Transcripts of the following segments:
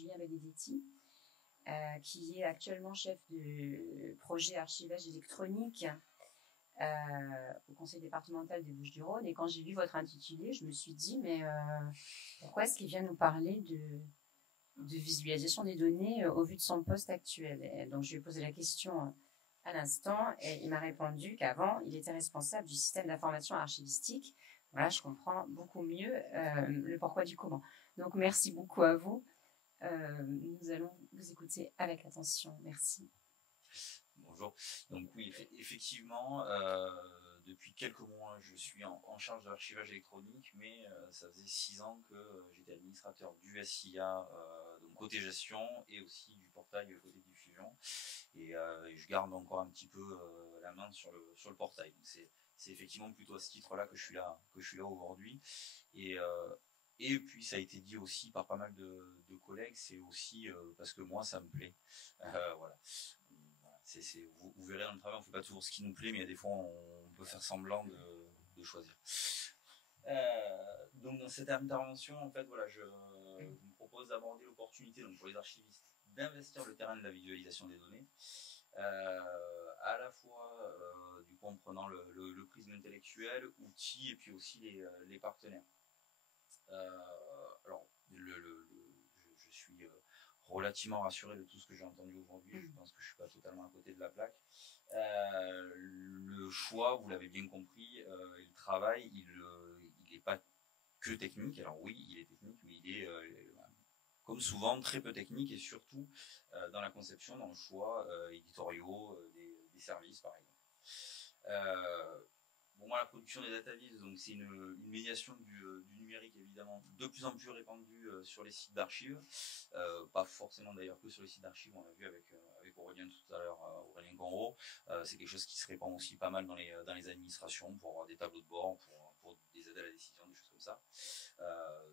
Julien Benedetti, qui est actuellement chef de projet archivage électronique au conseil départemental des Bouches-du-Rhône. Et quand j'ai lu votre intitulé, je me suis dit, mais pourquoi est-ce qu'il vient nous parler de visualisation des données au vu de son poste actuel? Et donc, je lui ai posé la question à l'instant et il m'a répondu qu'avant, il était responsable du système d'information archivistique. Voilà, je comprends beaucoup mieux le pourquoi du comment. Donc, merci beaucoup à vous. Nous allons vous écouter avec attention. Merci. Bonjour. Donc oui, effectivement, depuis quelques mois, je suis en charge de l'archivage électronique, mais ça faisait 6 ans que j'étais administrateur du SIA, donc côté gestion, et aussi du portail côté diffusion. Et je garde encore un petit peu la main sur le portail. Donc c'est effectivement plutôt à ce titre-là que je suis là aujourd'hui. Et puis ça a été dit aussi par pas mal de collègues, c'est aussi parce que moi ça me plaît. Voilà. Vous verrez dans le travail, on ne fait pas toujours ce qui nous plaît, mais il y a des fois on peut faire semblant de choisir. Donc dans cette intervention, en fait, voilà, je vous propose d'aborder l'opportunité pour les archivistes d'investir le terrain de la visualisation des données, à la fois du coup en prenant le prisme intellectuel, outils et puis aussi les partenaires. Alors, je suis relativement rassuré de tout ce que j'ai entendu aujourd'hui. Je pense que je ne suis pas totalement à côté de la plaque. Le choix, vous l'avez bien compris, le travail, il n'est pas que technique. Alors oui, il est technique, mais il est, comme souvent, très peu technique et surtout dans la conception, dans le choix éditoriaux des services, par exemple. Bon, moi, la production des dataviz, donc c'est une médiation du numérique évidemment de plus en plus répandue sur les sites d'archives, pas forcément d'ailleurs que sur les sites d'archives, on l'a vu avec Aurélien tout à l'heure, Aurélien Conro, c'est quelque chose qui se répand aussi pas mal dans les administrations pour avoir des tableaux de bord, pour des aides à la décision, des choses comme ça.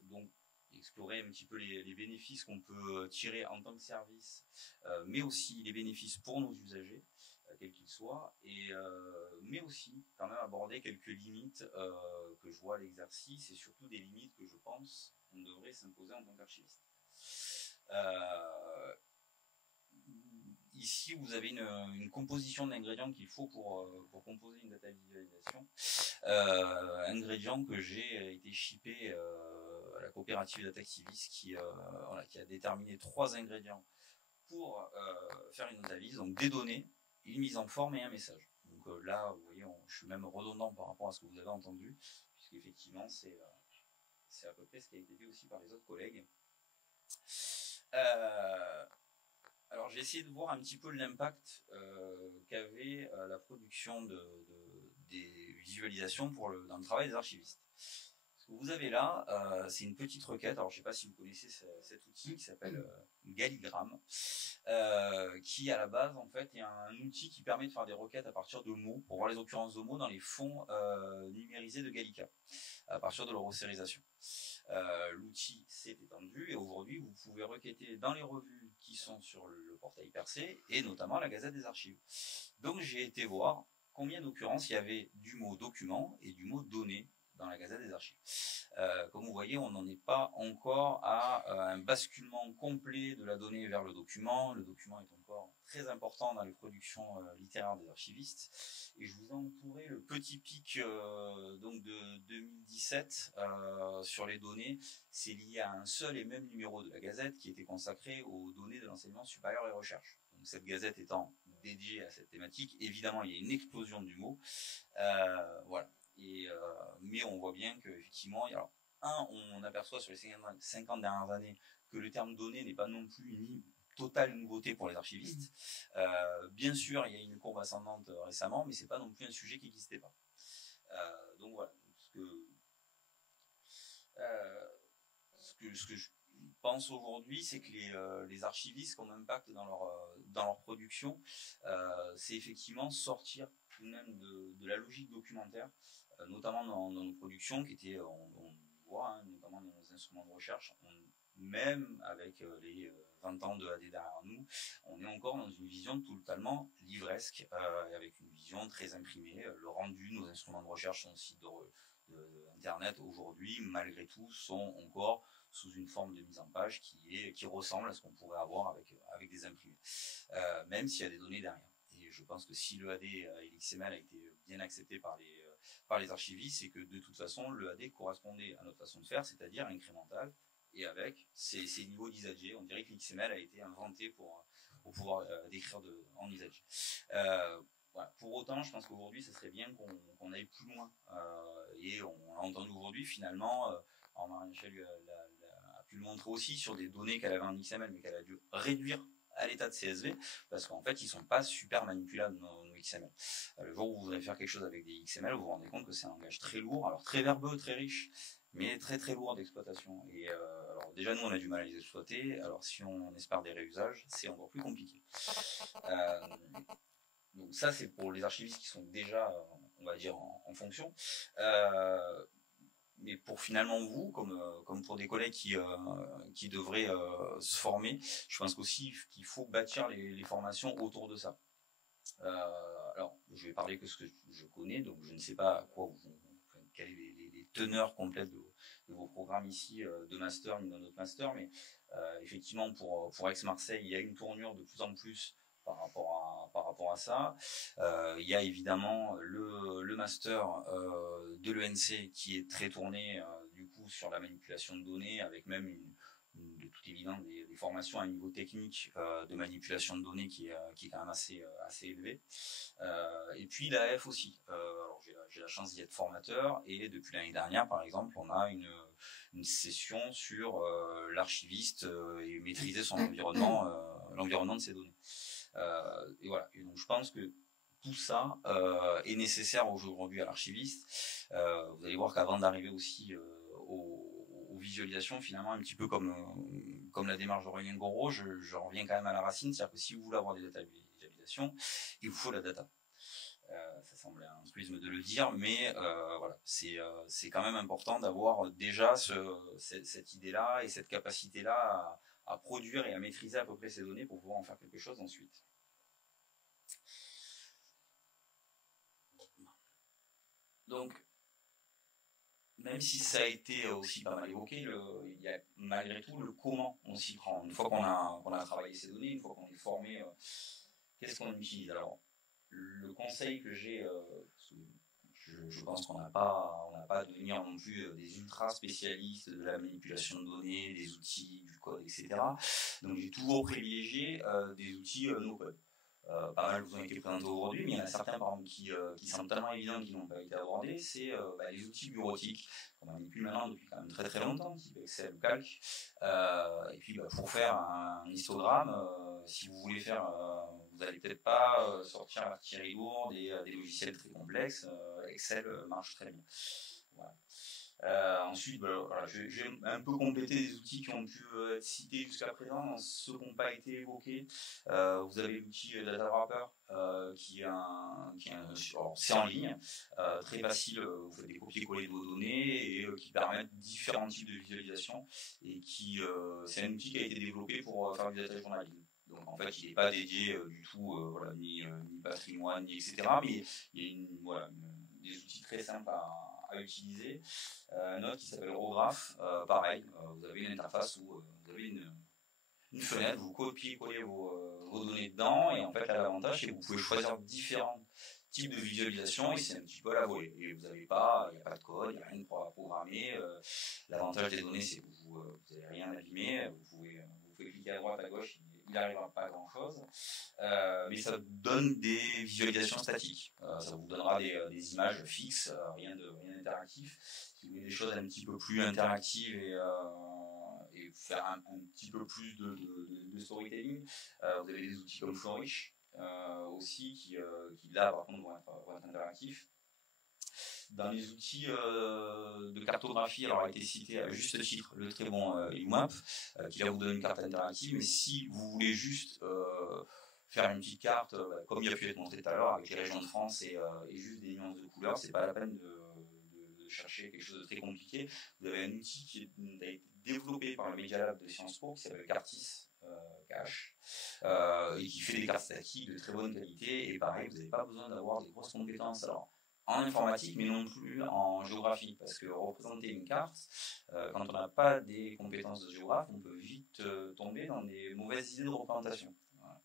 Donc explorer un petit peu les bénéfices qu'on peut tirer en tant que service, mais aussi les bénéfices pour nos usagers, quels qu'ils soient, mais aussi quand même aborder quelques limites que je vois à l'exercice et surtout des limites que je pense qu'on devrait s'imposer en tant qu'archiviste. Ici, vous avez une composition d'ingrédients qu'il faut pour composer une data visualisation. Ingrédients que j'ai été shippé à la coopérative Datactivis qui a déterminé 3 ingrédients pour faire une data vis, donc des données, une mise en forme et un message. Donc là, vous voyez, je suis même redondant par rapport à ce que vous avez entendu, puisqu'effectivement, c'est à peu près ce qui a été dit aussi par les autres collègues. Alors j'ai essayé de voir un petit peu l'impact qu'avait la production des visualisations dans le travail des archivistes. Ce que vous avez là, c'est une petite requête. Alors je ne sais pas si vous connaissez cet outil qui s'appelle Galligram, qui à la base en fait est un outil qui permet de faire des requêtes à partir de mots, pour voir les occurrences de mots dans les fonds numérisés de Gallica, à partir de leur ossérisation. L'outil s'est étendu et aujourd'hui vous pouvez requêter dans les revues qui sont sur le portail Percé et notamment la Gazette des Archives. Donc j'ai été voir combien d'occurrences il y avait du mot document et du mot données dans la Gazette des Archives. Comme vous voyez, on n'en est pas encore à un basculement complet de la donnée vers le document. Le document est encore très important dans les productions littéraires des archivistes. Et je vous ai entouré le petit pic donc de 2017 sur les données. C'est lié à un seul et même numéro de la Gazette qui était consacré aux données de l'enseignement supérieur et recherche. Donc cette Gazette étant dédiée à cette thématique, évidemment, il y a une explosion du mot. Voilà. Mais on voit bien qu'effectivement, alors, on aperçoit sur les 50 dernières années que le terme données n'est pas non plus une totale nouveauté pour les archivistes. Bien sûr, il y a une courbe ascendante récemment, mais c'est pas non plus un sujet qui n'existait pas. Donc voilà. Ce que je pense aujourd'hui, c'est que les archivistes qui ont un impact dans leur production, c'est effectivement sortir tout de même de la logique documentaire, notamment dans nos productions qui étaient, on voit, notamment dans nos instruments de recherche, même avec les 20 ans de AD derrière nous, on est encore dans une vision totalement livresque, avec une vision très imprimée. Le rendu, nos instruments de recherche sont aussi Internet aujourd'hui, malgré tout, sont encore sous une forme de mise en page qui ressemble à ce qu'on pourrait avoir avec des imprimés, même s'il y a des données derrière. Et je pense que si le AD et l'XML a été bien accepté par les archivistes, c'est que de toute façon, le AD correspondait à notre façon de faire, c'est-à-dire incrémental, et avec ces niveaux d'ISAG. On dirait que l'XML a été inventé pour pouvoir décrire en ISAG. Voilà. Pour autant, je pense qu'aujourd'hui, ce serait bien qu'on aille plus loin. Et on l'a entendu aujourd'hui, finalement, Marie-Michel a pu le montrer aussi sur des données qu'elle avait en XML, mais qu'elle a dû réduire à l'état de CSV, parce qu'en fait, ils ne sont pas super manipulables, nos XML. Le jour où vous voudrez faire quelque chose avec des XML, vous vous rendez compte que c'est un langage très lourd, alors très verbeux, très riche, mais très très lourd d'exploitation. Et alors déjà, nous, on a du mal à les exploiter, alors si on espère des réusages, c'est encore plus compliqué. Donc ça, c'est pour les archivistes qui sont déjà, on va dire, en fonction. Mais pour finalement vous, comme pour des collègues qui devraient se former, je pense aussi qu'il faut bâtir les formations autour de ça. Alors, je vais parler que ce que je connais, donc je ne sais pas à quoi quelles sont les teneurs complètes de vos programmes ici de master ni dans notre master, mais effectivement pour Aix-Marseille, il y a une tournure de plus en plus par rapport à ça. Il y a évidemment le master de l'ENC qui est très tourné du coup sur la manipulation de données, avec même de toute évidence des formations à un niveau technique de manipulation de données qui est quand même assez élevé. Et puis l'AF aussi. Alors j'ai la chance d'y être formateur, et depuis l'année dernière, par exemple, on a une session sur l'archiviste et maîtriser son environnement, l'environnement de ses données. Et voilà. Et donc je pense que tout ça est nécessaire aujourd'hui à l'archiviste. Vous allez voir qu'avant d'arriver aussi aux visualisations, finalement, un petit peu comme la démarche d'Aurélien Gouraud, je reviens quand même à la racine, c'est-à-dire que si vous voulez avoir des data visualisations, il vous faut la data. Ça semble un truisme de le dire, mais voilà, c'est quand même important d'avoir déjà cette idée-là et cette capacité-là à produire et à maîtriser à peu près ces données pour pouvoir en faire quelque chose ensuite. Donc, même si ça a été aussi pas mal évoqué, il y a malgré tout le comment on s'y prend. Une fois qu'on a travaillé ces données, une fois qu'on est formé, qu'est-ce qu'on utilise? Alors, le conseil que j'ai, je pense qu'on n'a pas à devenir non plus des ultra spécialistes de la manipulation de données, des outils, du code, etc. Donc j'ai toujours privilégié des outils no-code. Pas mal vous ont été présentés aujourd'hui, mais il y en a certains par exemple qui semblent tellement évidents qu'ils n'ont pas été abordés. C'est les outils bureautiques qu'on manipule maintenant depuis quand même très très longtemps, type Excel ou Calc. Et puis pour faire un histogramme, si vous voulez faire, vous n'allez peut-être pas sortir l'artillerie lourde des logiciels très complexes. Excel marche très bien. Voilà. Ensuite, voilà, je vais un peu compléter des outils qui ont pu être cités jusqu'à présent, ceux qui n'ont pas été évoqués. Vous avez l'outil DataWrapper c'est en ligne, très facile. Vous faites des copier-coller de vos données et qui permettent différents types de visualisation, et c'est un outil qui a été développé pour faire du data journalisme. Donc en fait, il n'est pas dédié du tout, ni patrimoine, ni etc. Mais il y a des outils très simples à utiliser. Un autre qui s'appelle Rograph, pareil, vous avez une interface où vous avez une fenêtre, vous copiez-collez vos données dedans, et en fait l'avantage c'est que vous pouvez choisir différents types de visualisation, et c'est un petit peu à la volée. Et il n'y a pas de code, il n'y a rien à programmer. L'avantage des données, c'est que vous n'allez rien abîmer, vous pouvez cliquer à droite, à gauche, il n'arrivera pas à grand chose, mais ça donne des visualisations statiques. Ça vous donnera des images fixes, rien d'interactif. Si vous voulez des choses un petit peu plus interactives et faire un petit peu plus de storytelling, vous avez des outils comme Flourish aussi qui là par contre vont être interactifs. Dans les outils de cartographie, alors a été cité à juste titre le très bon UMAP, qui là vous donne une carte interactive, mais si vous voulez juste faire une petite carte, comme il a pu être montré tout à l'heure, avec les régions de France et juste des nuances de couleurs, c'est pas la peine de chercher quelque chose de très compliqué. Vous avez un outil qui a été développé par le Media Lab de Sciences Po, qui s'appelle Cartis Cache, et qui fait des cartes statiques de très bonne qualité, et pareil, vous n'avez pas besoin d'avoir des grosses compétences. Alors, en informatique, mais non plus en géographie, parce que représenter une carte, quand on n'a pas des compétences de géographe, on peut vite tomber dans des mauvaises idées de représentation. Voilà.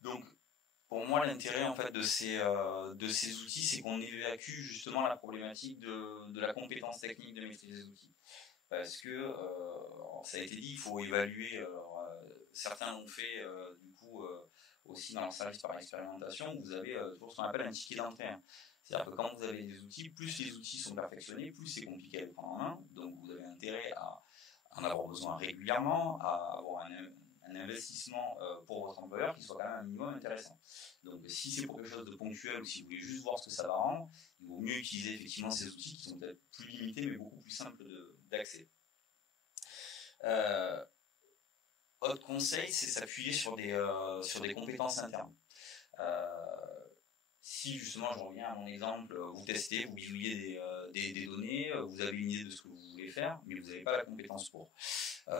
Donc, pour moi, l'intérêt en fait de ces outils, c'est qu'on évacue justement la problématique de la compétence technique de maîtrise des outils. Parce que, ça a été dit, il faut évaluer, certains l'ont fait du coup aussi dans leur service par expérimentation, vous avez toujours ce qu'on appelle un ticket d'entrée. C'est-à-dire que quand vous avez des outils, plus les outils sont perfectionnés, plus c'est compliqué à les prendre en main, donc vous avez intérêt à en avoir besoin régulièrement, à avoir un investissement pour votre employeur qui soit quand même un minimum intéressant. Donc si c'est pour quelque chose de ponctuel ou si vous voulez juste voir ce que ça va rendre, il vaut mieux utiliser effectivement ces outils qui sont peut-être plus limités mais beaucoup plus simples d'accès. Autre conseil, c'est s'appuyer sur des compétences internes. Si justement, je reviens à mon exemple, vous testez, vous bidouillez des données, vous avez une idée de ce que vous voulez faire, mais vous n'avez pas la compétence pour.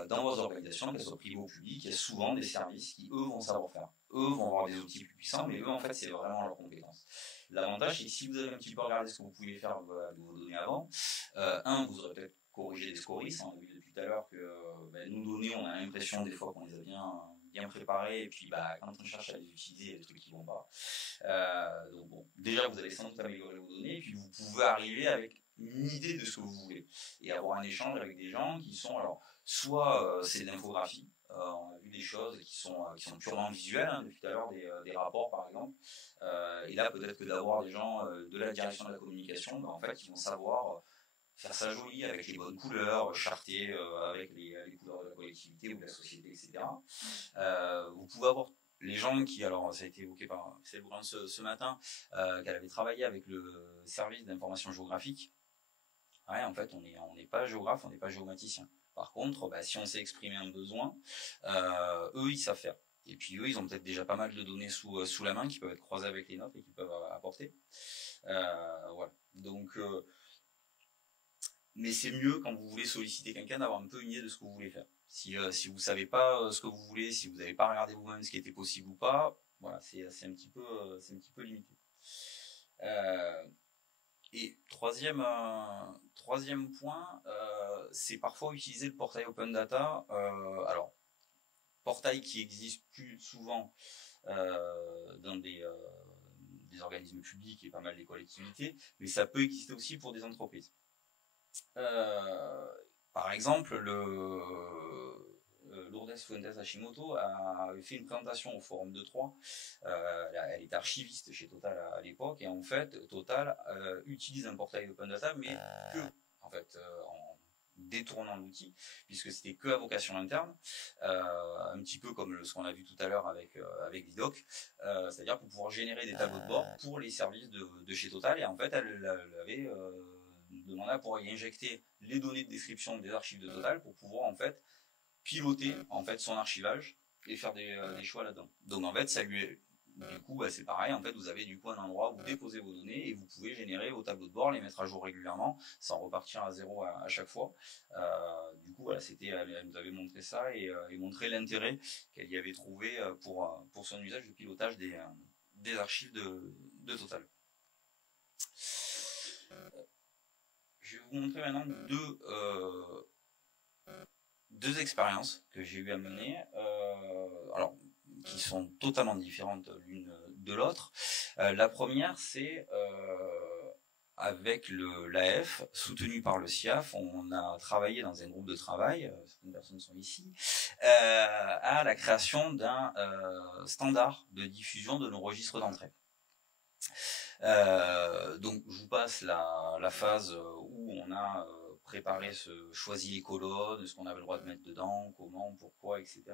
Dans vos organisations, qu'elles soient privées ou publiques, il y a souvent des services qui, eux, vont savoir faire. Eux vont avoir des outils plus puissants, mais eux, en fait, c'est vraiment leur compétence. L'avantage, c'est que si vous avez un petit peu regardé ce que vous pouviez faire avec vos données avant, vous aurez peut-être corrigé des scories. On a vu depuis tout à l'heure que nos données, on a l'impression des fois qu'on les a bien préparées, et puis quand on cherche à les utiliser, il y a des trucs qui ne vont pas. Donc bon, déjà, vous allez sans doute améliorer vos données, et puis vous pouvez arriver avec une idée de ce que vous voulez, et avoir un échange avec des gens qui sont, alors, soit c'est de l'infographie, on a vu des choses qui sont purement visuelles, depuis tout à l'heure des rapports par exemple, et là peut-être que d'avoir des gens de la direction de la communication, en fait, qui vont savoir faire ça joli avec les bonnes couleurs, charter avec les couleurs de la collectivité ou de la société, etc. Vous pouvez avoir les gens qui, alors ça a été évoqué par Cécile Bourrin ce matin, qu'elle avait travaillé avec le service d'information géographique. Ouais, en fait, on n'est pas géographe, on n'est pas géomaticien. Par contre, si on sait exprimer un besoin, eux, ils savent faire. Et puis eux, ils ont peut-être déjà pas mal de données sous la main qui peuvent être croisées avec les nôtres et qui peuvent apporter. Voilà. Donc, mais c'est mieux quand vous voulez solliciter quelqu'un d'avoir un peu une idée de ce que vous voulez faire. Si vous savez pas ce que vous voulez, si vous n'avez pas regardé vous-même ce qui était possible ou pas, voilà, c'est un petit peu limité. Et troisième point, c'est parfois utiliser le portail Open Data. Alors, portail qui existe plus souvent dans des organismes publics et pas mal des collectivités, mais ça peut exister aussi pour des entreprises. Par exemple, Lourdes Fuentes Hashimoto a fait une présentation au forum de Troyes. Elle est archiviste chez Total à l'époque, et en fait, Total utilise un portail Open Data, mais que en fait en détournant l'outil, puisque c'était que à vocation interne, un petit peu comme ce qu'on a vu tout à l'heure avec Vidoc, c'est-à-dire pour pouvoir générer des tableaux de bord pour les services de chez Total, et en fait, elle avait demandé à pouvoir y injecter les données de description des archives de Total pour pouvoir en fait piloter en fait son archivage et faire des choix là-dedans. Donc en fait, ça lui est, du coup, c'est pareil. En fait, vous avez du coup un endroit où vous déposez vos données et vous pouvez générer vos tableaux de bord, les mettre à jour régulièrement, sans repartir à zéro à chaque fois. Du coup, voilà, elle nous avait montré ça et montré l'intérêt qu'elle y avait trouvé pour son usage de pilotage des archives de Total. Je vais vous montrer maintenant deux expériences que j'ai eu à mener, alors qui sont totalement différentes l'une de l'autre. La première, c'est avec l'AF, soutenu par le SIAF, on a travaillé dans un groupe de travail, certaines personnes sont ici, à la création d'un standard de diffusion de nos registres d'entrée. Donc je vous passe la phase où on a préparé choisi les colonnes, ce qu'on avait le droit de mettre dedans, comment, pourquoi, etc.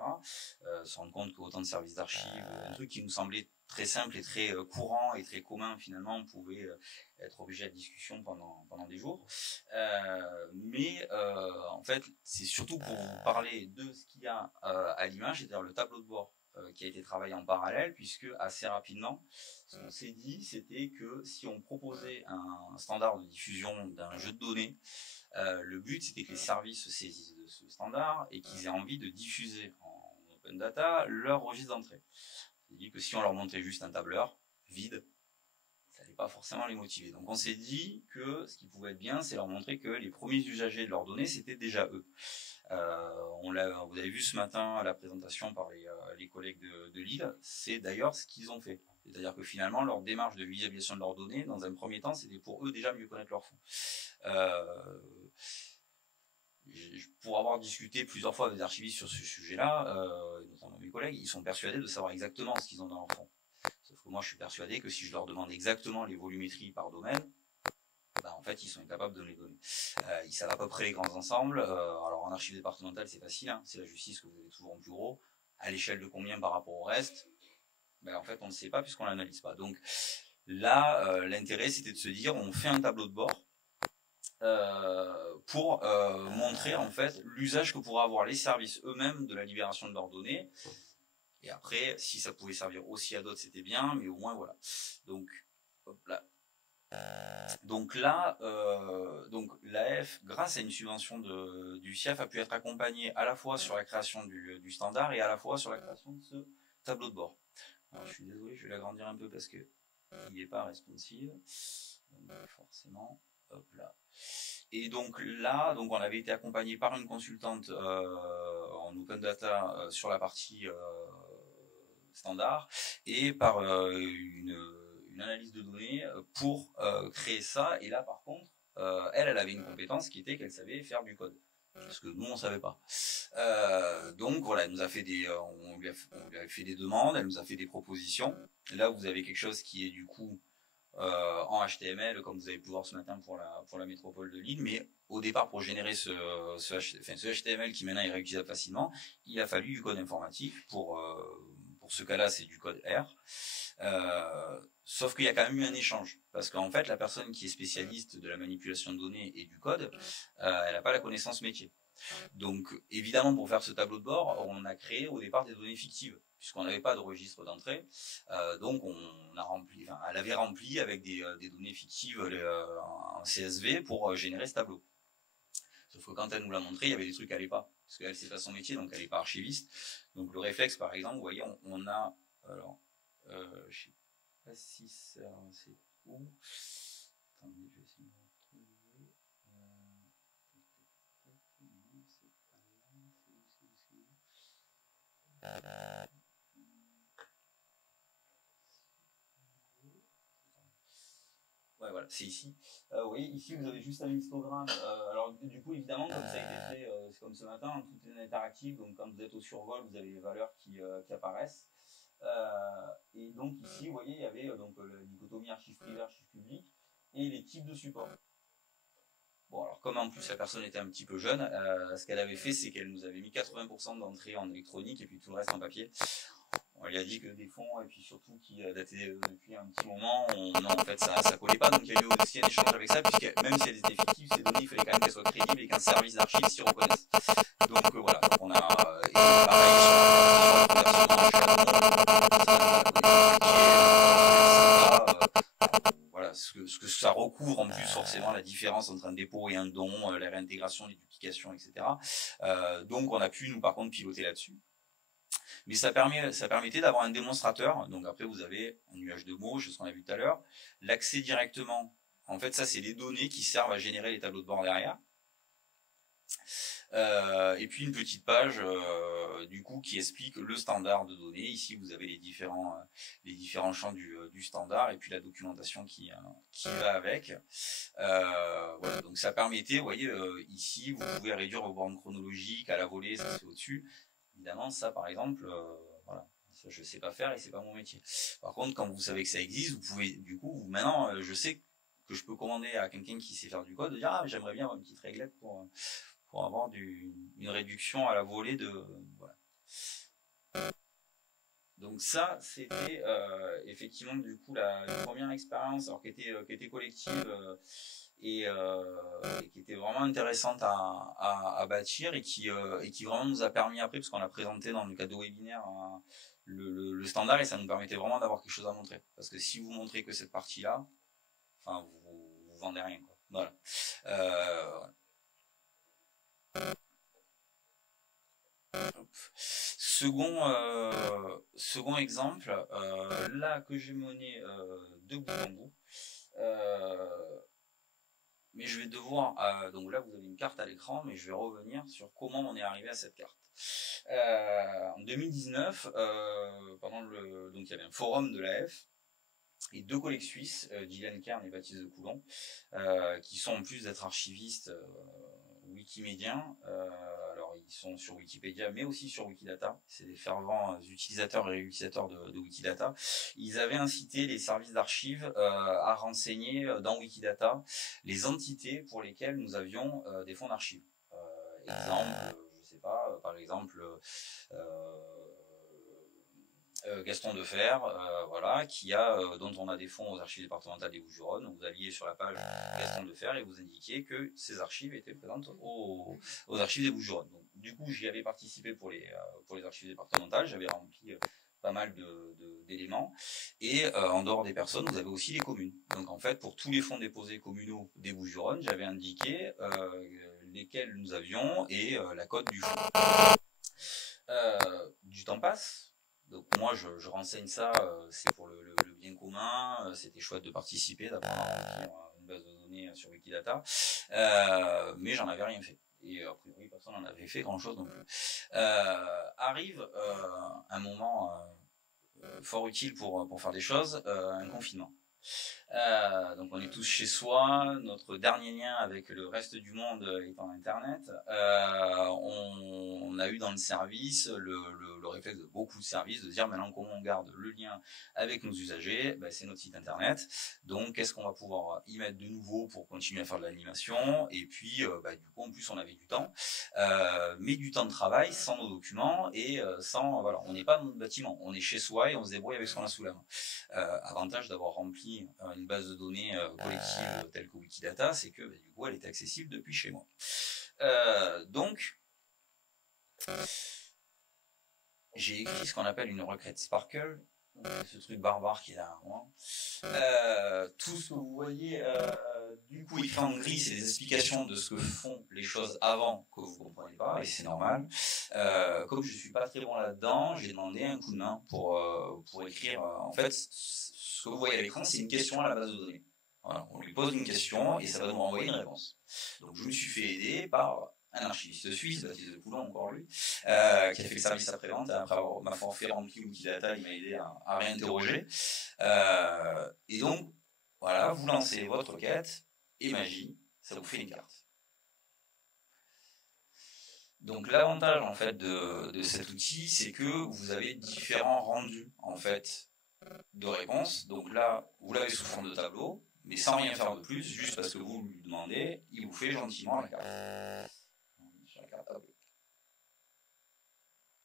Se rendre compte qu'autant de services d'archives, un truc qui nous semblait très simple et très courant et très commun, finalement, on pouvait être obligé de discussion pendant des jours. Mais en fait, c'est surtout pour vous parler de ce qu'il y a à l'image, c'est-à-dire le tableau de bord qui a été travaillé en parallèle, puisque assez rapidement, ce qu'on s'est dit, c'était que si on proposait un standard de diffusion d'un jeu de données, le but c'était que les services se saisissent de ce standard et qu'ils aient envie de diffuser en open data leur registre d'entrée. C'est-à-dire que si on leur montrait juste un tableur vide, ça n'allait pas forcément les motiver. Donc on s'est dit que ce qui pouvait être bien, c'est leur montrer que les premiers usagers de leurs données, c'était déjà eux. Vous avez vu ce matin à la présentation par les collègues de Lille, c'est d'ailleurs ce qu'ils ont fait. C'est-à-dire que finalement, leur démarche de visualisation de leurs données, dans un premier temps, c'était pour eux déjà mieux connaître leur fonds. Pour avoir discuté plusieurs fois avec des archivistes sur ce sujet-là, notamment mes collègues, ils sont persuadés de savoir exactement ce qu'ils ont dans leur fonds. Sauf que moi, je suis persuadé que si je leur demande exactement les volumétries par domaine, en fait, ils sont incapables de me les donner. Ils savent à peu près les grands ensembles. Alors, en archive départementale, c'est facile, hein, c'est la justice que vous avez toujours en bureau. À l'échelle de combien par rapport au reste, en fait, on ne sait pas puisqu'on ne l'analyse pas. Donc, là, l'intérêt, c'était de se dire, on fait un tableau de bord pour montrer, en fait, l'usage que pourraient avoir les services eux-mêmes de la libération de leurs données. Et après, si ça pouvait servir aussi à d'autres, c'était bien, mais au moins, voilà. Donc, hop là. Donc là, l'AF, grâce à une subvention du CIAF, a pu être accompagnée à la fois sur la création du standard et à la fois sur la création de ce tableau de bord. Alors, je suis désolé, je vais l'agrandir un peu parce que il n'est pas responsive. Donc, forcément, hop là. Et donc là, on avait été accompagné par une consultante en open data sur la partie standard et par une analyse de données pour créer ça. Et là, par contre, elle avait une compétence qui était qu'elle savait faire du code. Parce que nous, on ne savait pas. Donc voilà, elle nous a fait on lui a fait des demandes, elle nous a fait des propositions. Et là, vous avez quelque chose qui est du coup en HTML, comme vous avez pu voir ce matin pour la métropole de Lille. Mais au départ, pour générer ce HTML qui maintenant est réutilisable facilement, il a fallu du code informatique. Pour ce cas-là, c'est du code R. Sauf qu'il y a quand même eu un échange, parce qu'en fait, la personne qui est spécialiste de la manipulation de données et du code, elle n'a pas la connaissance métier. Donc, évidemment, pour faire ce tableau de bord, on a créé au départ des données fictives, puisqu'on n'avait pas de registre d'entrée. Donc, elle avait rempli avec des données fictives en CSV pour générer ce tableau. Sauf que quand elle nous l'a montré, il y avait des trucs qu'elle n'allait pas, parce qu'elle, c'est pas son métier, donc elle n'est pas archiviste. Donc, le réflexe, par exemple, vous voyez, on a... Alors, je sais pas si c'est où. Attendez, je vais essayer de retrouver. Ouais, voilà, c'est ici. Vous voyez, ici, vous avez juste un histogramme. Alors, du coup, évidemment, comme ça a été fait, c'est comme ce matin, tout est interactif. Donc, quand vous êtes au survol, vous avez les valeurs qui apparaissent. Et donc, ici, vous voyez, il y avait donc la dichotomie archive privée, archive publique et les types de supports. Bon, alors comme en plus la personne était un petit peu jeune, ce qu'elle avait fait, c'est qu'elle nous avait mis 80% d'entrée en électronique et puis tout le reste en papier. On lui a dit que des fonds, et puis surtout qui dataient depuis un petit moment, non, en fait, ça collait pas. Donc il y a eu aussi un échange avec ça, puisque même si elles étaient fictives, ces données, il fallait quand même qu'elles soient crédibles et qu'un service d'archives s'y reconnaisse. Donc voilà, donc on a, et pareil, voilà, ce que ça recouvre en plus forcément la différence entre un dépôt et un don, la réintégration, les duplications, etc. Donc on a pu, nous, par contre, piloter là-dessus. Mais ça permettait d'avoir un démonstrateur. Donc après, vous avez un nuage de mots, ce qu'on a vu tout à l'heure. L'accès directement. En fait, ça, c'est les données qui servent à générer les tableaux de bord derrière. Et puis une petite page du coup qui explique le standard de données. Ici, vous avez les différents champs du standard et puis la documentation qui va avec. Voilà, donc ça permettait, vous voyez, ici, vous pouvez réduire vos bornes chronologiques à la volée, ça c'est au-dessus. Évidemment, ça, par exemple, voilà, ça, je sais pas faire et c'est pas mon métier. Par contre, quand vous savez que ça existe, vous pouvez, du coup, maintenant, je sais que je peux commander à quelqu'un qui sait faire du code, de dire, ah, j'aimerais bien avoir une petite réglette pour avoir une réduction à la volée de, voilà. Donc ça, c'était effectivement, du coup, la première expérience, alors qui était collective, et qui était vraiment intéressante à bâtir et qui vraiment nous a permis après, parce qu'on a présenté dans le cadre de webinaire le standard et ça nous permettait vraiment d'avoir quelque chose à montrer. Parce que si vous montrez que cette partie-là, enfin, vous vendez rien, quoi. Voilà. Second exemple, là que j'ai mené de bout en bout, mais je vais devoir, donc là vous avez une carte à l'écran, mais je vais revenir sur comment on est arrivé à cette carte. En 2019, donc il y avait un forum de l'AF, et 2 collègues suisses, Gillian Kern et Baptiste de Coulon, qui sont en plus d'être archivistes wikimédiens, alors ils sont sur Wikipédia mais aussi sur Wikidata, c'est des fervents utilisateurs et réutilisateurs de Wikidata. Ils avaient incité les services d'archives à renseigner dans Wikidata les entités pour lesquelles nous avions des fonds d'archives. Exemple, je sais pas, par exemple Gaston Defer, voilà, dont on a des fonds aux archives départementales des Bouches-du-Rhône. Vous alliez sur la page Gaston Defer et vous indiquiez que ces archives étaient présentes aux archives des Bouches-du-Rhône. Donc, du coup, j'y avais participé pour les archives départementales. J'avais rempli pas mal d'éléments. Et en dehors des personnes, vous avez aussi les communes. Donc, en fait, pour tous les fonds déposés communaux des Bouches-du-Rhône, j'avais indiqué lesquels nous avions et la cote du fonds. Du temps passe. Donc moi je renseigne ça, c'est pour le bien commun, c'était chouette de participer, d'apprendre à remplir une base de données sur Wikidata, mais j'en avais rien fait. Et a priori personne n'en avait fait grand chose non plus. Arrive un moment fort utile pour faire des choses, un confinement. Donc on est tous chez soi, notre dernier lien avec le reste du monde étant Internet. On a eu dans le service le réflexe de beaucoup de services de dire maintenant comment on garde le lien avec nos usagers, c'est notre site Internet. Donc qu'est-ce qu'on va pouvoir y mettre de nouveau pour continuer à faire de l'animation, et puis du coup en plus on avait du temps, mais du temps de travail sans nos documents et sans, voilà, on n'est pas dans notre bâtiment, on est chez soi et on se débrouille avec ce qu'on a sous la main. Avantage d'avoir rempli une base de données collective telle que Wikidata, c'est que du coup elle était accessible depuis chez moi. Donc j'ai écrit ce qu'on appelle une requête Sparkle, ce truc barbare qui est là. Tout ce que vous voyez, du coup, il fait en gris, c'est des explications de ce que font les choses avant que vous ne comprenez pas, et c'est normal. Comme je ne suis pas très bon là-dedans, j'ai demandé un coup de main pour écrire. En fait, ce que vous voyez à l'écran, c'est une question à la base de données. Voilà, on lui pose une question et ça va nous renvoyer une réponse. Donc je me suis fait aider par un archiviste suisse, Baptiste de Coulon, encore lui, qui a fait le service après-vente. Après avoir fait remplir Wikidata, il m'a aidé à réinterroger. Et donc, voilà, vous lancez votre requête, et magie, ça vous fait une carte. Donc l'avantage en fait de cet outil, c'est que vous avez différents rendus en fait de réponses. Donc là, vous l'avez sous forme de tableau, mais sans rien faire de plus, juste parce que vous lui demandez, il vous fait gentiment la carte.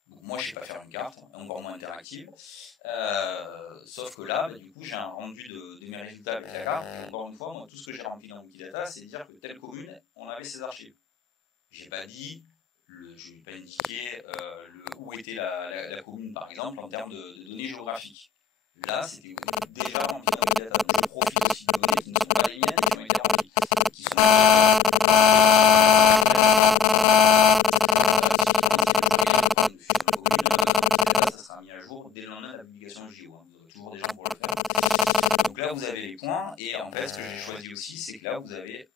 Donc moi je sais pas faire une carte, encore moins interactive, sauf que là, du coup j'ai un rendu de mes résultats avec la carte, et encore une fois, moi tout ce que j'ai rempli dans Wikidata, c'est dire que telle commune, on avait ses archives. J'ai pas dit, je n'ai pas indiqué où était la commune par exemple en termes de données géographiques. Là, c'était déjà rempli dans Wikidata, donc je profite aussi de données qui ne sont pas les miennes, qui ont été remplies, qui sont ça sera mis à jour dès le lendemain de la publication de JO. Vous aurez toujours des gens pour le faire. Donc là, vous avez les points, et en fait, ce que j'ai choisi aussi, c'est que là, vous avez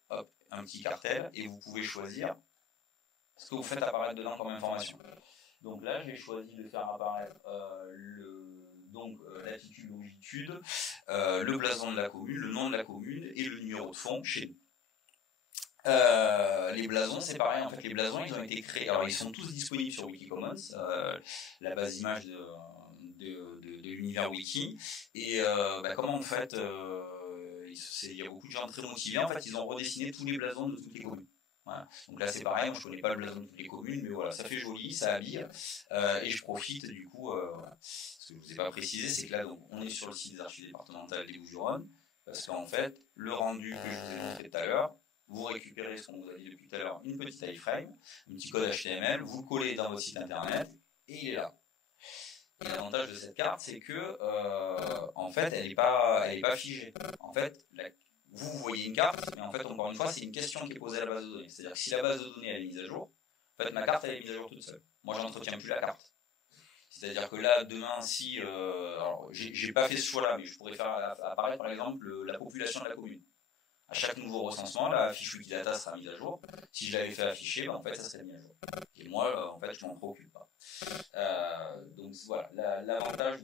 un petit cartel, et vous pouvez choisir ce que vous faites apparaître dedans comme information. Donc là, j'ai choisi de faire apparaître latitude, longitude, le blason de la commune, le nom de la commune et le numéro de fonds chez nous. Les blasons, c'est pareil, en fait, les blasons, ils ont été créés, alors ils sont tous disponibles sur Wikicommons, la base image de l'univers wiki, et comment en fait, il y a beaucoup de gens très motivés, en fait, ils ont redessiné tous les blasons de toutes les communes. Voilà. Donc là c'est pareil, moi je connais pas le blason de toutes les communes, mais voilà, ça fait joli, ça habille, et je profite du coup, ce que je vous ai pas précisé, c'est que là donc, on est sur le site des archives départementales des Bouches-du-Rhône, parce qu'en fait, le rendu que je vous ai montré tout à l'heure, vous récupérez ce qu'on vous a dit depuis tout à l'heure, une petite iframe, un petit code HTML, vous le collez dans votre site internet, et il est là. Et l'avantage de cette carte, c'est que, en fait, elle est pas figée. En fait, vous voyez une carte, mais en fait, encore une fois, c'est une question qui est posée à la base de données. C'est-à-dire que si la base de données elle est mise à jour, en fait, ma carte elle est mise à jour toute seule. Moi, je n'entretiens plus la carte. C'est-à-dire que là, demain, si... alors, j'ai pas fait ce choix-là, mais je pourrais faire apparaître, par exemple, la population de la commune. À chaque nouveau recensement, la fiche Wikidata sera mise à jour. Si je l'avais fait afficher, en fait, ça serait mis à jour. Et moi, en fait, je m'en préoccupe pas. Donc voilà, l'avantage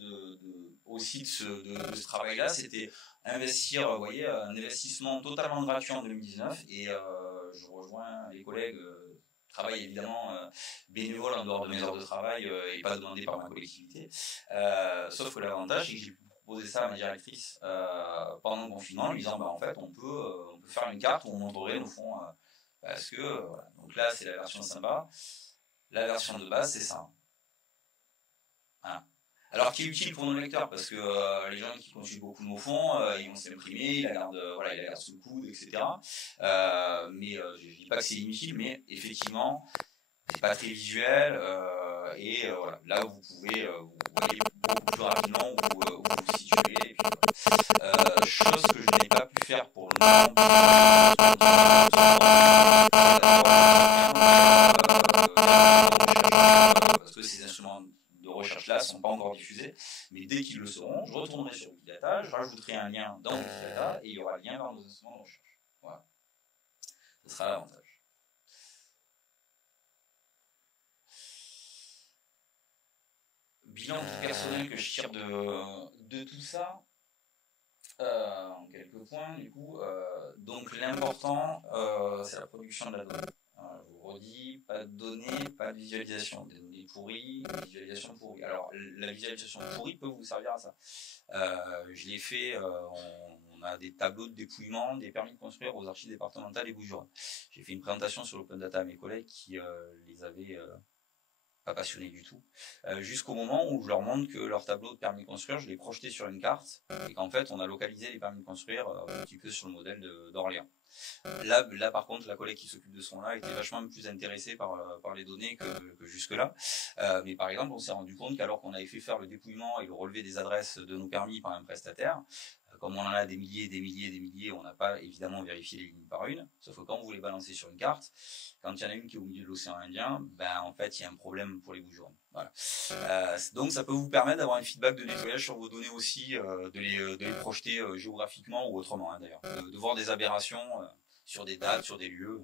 aussi de ce travail-là, c'était investir, vous voyez, un investissement totalement gratuit en 2019. Et je rejoins les collègues. Travail évidemment bénévole en dehors de mes heures de travail et pas demandé par ma collectivité. Sauf que l'avantage, c'est que j'ai pu proposer ça à ma directrice pendant le confinement, en lui disant en fait on peut faire une carte où on montrerait nos fonds parce que voilà. Donc là c'est la version sympa, la version de base c'est ça. Voilà. Alors qui est utile pour nos lecteurs parce que les gens qui consultent beaucoup nos fonds, ils vont s'imprimer, ils la gardent sous le coude, etc. Mais je dis pas que c'est inutile, mais effectivement c'est pas très visuel et voilà, là vous pouvez vous voyez beaucoup plus rapidement où vous vous situez. Et puis, voilà. Chose que je n'ai pas pu faire pour le moment parce que ces instruments de recherche là sont pas encore diffusés, mais dès qu'ils le seront, je retournerai sur Wikidata, je rajouterai un lien dans Wikidata et il y aura le lien vers nos instruments de recherche. Voilà, ce sera l'avantage. Bilan personnel que je tire de tout ça, en quelques points, du coup, donc l'important, c'est la production de la donnée. Je vous redis, pas de données, pas de visualisation. Des données pourries, des visualisations pourries. Alors, la visualisation pourrie peut vous servir à ça. Je l'ai fait, on a des tableaux de dépouillement des permis de construire aux archives départementales et Bouches-du-Rhône. J'ai fait une présentation sur l'open data à mes collègues qui les avaient pas passionnés du tout, jusqu'au moment où je leur montre que leur tableau de permis de construire, je l'ai projeté sur une carte et qu'en fait on a localisé les permis de construire un petit peu sur le modèle d'Orléans. Là par contre la collègue qui s'occupe de son là était vachement plus intéressée par les données que jusque-là, mais par exemple on s'est rendu compte qu'alors qu'on avait fait faire le dépouillement et le relevé des adresses de nos permis par un prestataire, comme on en a des milliers, on n'a pas évidemment vérifié les lignes par une, sauf que quand vous les balancez sur une carte, quand il y en a une qui est au milieu de l'océan Indien, en fait il y a un problème pour les Bouches-du-Rhône. Voilà. Donc ça peut vous permettre d'avoir un feedback de nettoyage sur vos données aussi, de les projeter géographiquement ou autrement d'ailleurs, de voir des aberrations sur des dates, sur des lieux.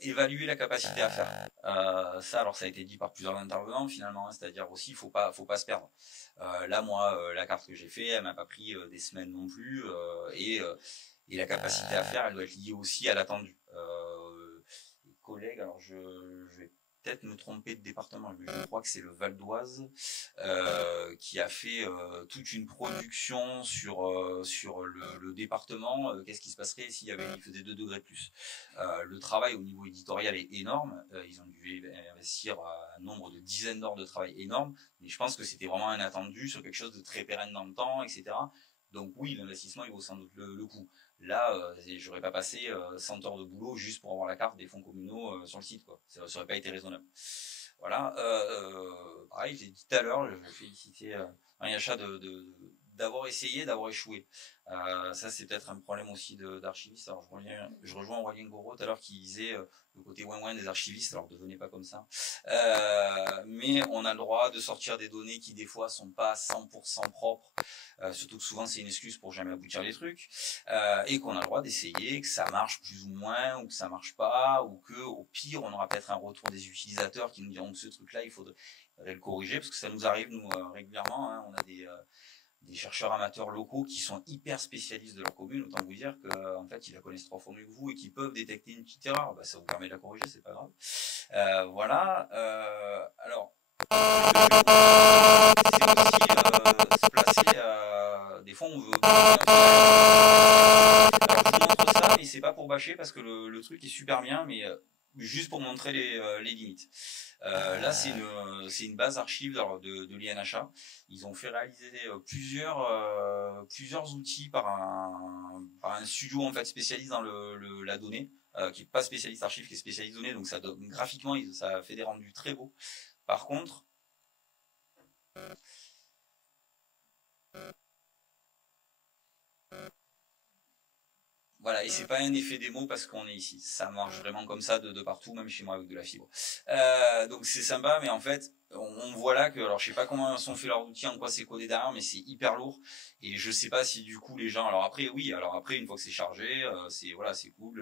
Évaluer la capacité à faire. Ça, alors ça a été dit par plusieurs intervenants finalement, c'est-à-dire aussi il faut pas se perdre. Là moi, la carte que j'ai fait, elle m'a pas pris des semaines non plus, et la capacité à faire, elle doit être liée aussi à l'attendu. Les collègues, alors je vais peut-être me tromper de département, mais je crois que c'est le Val d'Oise qui a fait toute une production sur le département. Qu'est-ce qui se passerait s'il faisait 2 degrés de plus. Le travail au niveau éditorial est énorme. Ils ont dû investir un nombre de dizaines d'heures de travail énorme, mais je pense que c'était vraiment un attendu sur quelque chose de très pérenne dans le temps, etc. Donc oui, l'investissement il vaut sans doute le coup. Là, j'aurais pas passé 100 heures de boulot juste pour avoir la carte des fonds communaux sur le site, quoi. Ça aurait pas été raisonnable. Voilà. Pareil, j'ai dit tout à l'heure, je vais féliciter Mariacha d'avoir essayé, d'avoir échoué. Ça, c'est peut-être un problème aussi d'archivistes. Alors, je rejoins Aurélien Gouraud tout à l'heure qui disait le côté ouin-ouin des archivistes. Alors, devenez pas comme ça. Mais on a le droit de sortir des données qui, des fois, sont pas 100% propres. Surtout que souvent, c'est une excuse pour jamais aboutir les trucs. Et qu'on a le droit d'essayer, que ça marche plus ou moins, ou que ça marche pas, ou que, au pire, on aura peut-être un retour des utilisateurs qui nous diront que ce truc-là, il faudrait le corriger, parce que ça nous arrive, nous, régulièrement. Hein, on a des chercheurs amateurs locaux qui sont hyper spécialistes de leur commune, autant vous dire qu'en fait ils la connaissent 3 fois mieux que vous et qui peuvent détecter une petite erreur, ça vous permet de la corriger, c'est pas grave. Voilà. Alors, c'est aussi se placer. Des fois on veut. Alors je vous montre ça, mais c'est pas pour bâcher parce que le truc est super bien, mais juste pour montrer les limites. Là, c'est une base archive de l'INHA. Ils ont fait réaliser plusieurs outils par un studio en fait spécialiste dans la donnée, qui est pas spécialiste archive, qui est spécialiste donnée. Donc graphiquement, ça fait des rendus très beaux. Par contre, Voilà, et c'est pas un effet démo parce qu'on est ici. Ça marche vraiment comme ça de partout, même chez moi avec de la fibre. Donc c'est sympa, mais en fait, on voit là que, alors je sais pas comment ils ont fait leur outil, en quoi c'est codé derrière, mais c'est hyper lourd. Et je sais pas si du coup les gens, alors après oui, alors après une fois que c'est chargé, c'est voilà, c'est cool.